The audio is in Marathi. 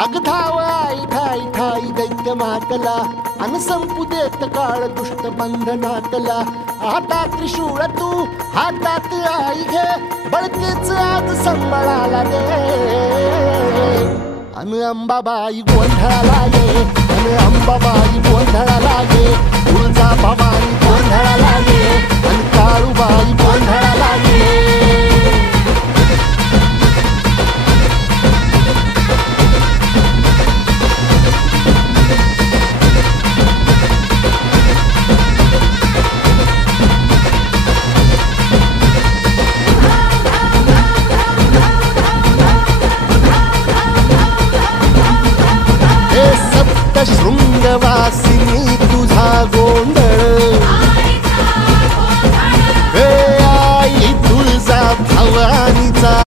अग धाव आई ठाई ठाई दैत्य मातला अन संपू देत काळ दुष्ट बंधनातला आता त्रिशूळ तू हातात आई घे बळकेच आज संबळाला दे अन अंबाबाई गोंधळाला ये अन अंबाबाई गोंधळाला ये तुळजा भवानी गोंधळाला ये अन काळूबाई गोंधळाला ये